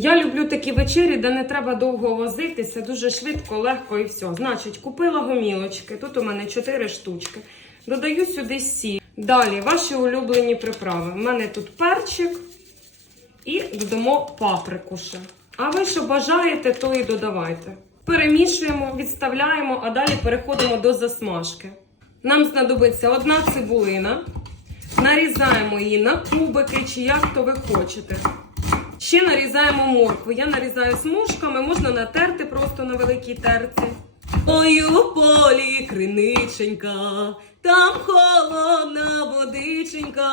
Я люблю такі вечері, де не треба довго возитися, дуже швидко, легко і все. Значить, купила гомілочки. Тут у мене 4 штучки. Додаю сюди сіль. Далі ваші улюблені приправи. У мене тут перчик і додамо паприку ще. А ви що бажаєте, то і додавайте. Перемішуємо, відставляємо, а далі переходимо до засмажки. Нам знадобиться одна цибулина. Нарізаємо її на кубики чи як то ви хочете. Ще нарізаємо моркву. Я нарізаю смужками, можна натерти просто на великій терці. Ой, у полі криниченька, там холодна водиченька.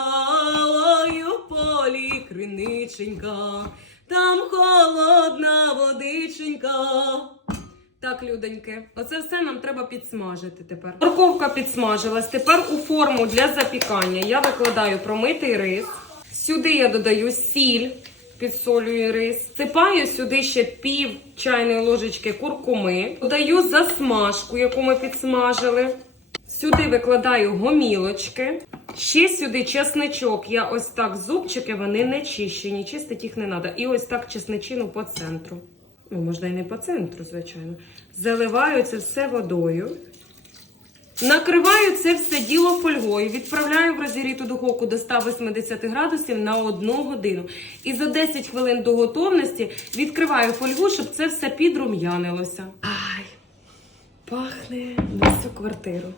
Ой, у полі криниченька, там холодна водиченька. Так, людоньки, оце все нам треба підсмажити тепер. Морковка підсмажилась. Тепер у форму для запікання я викладаю промитий рис. Сюди я додаю сіль, підсолюю рис. Сипаю сюди ще пів чайної ложечки куркуми. Додаю засмажку, яку ми підсмажили. Сюди викладаю гомілочки. Ще сюди чесничок. Я ось так зубчики, вони не чищені, чистить їх не треба. І ось так чесничину по центру. Ну, можна і не по центру, звичайно. Заливаю це все водою. Накриваю це все діло фольгою, відправляю в розігріту духовку до 180 градусів на 1 годину. І за 10 хвилин до готовності відкриваю фольгу, щоб це все підрум'янилося. Ай, пахне на всю квартиру.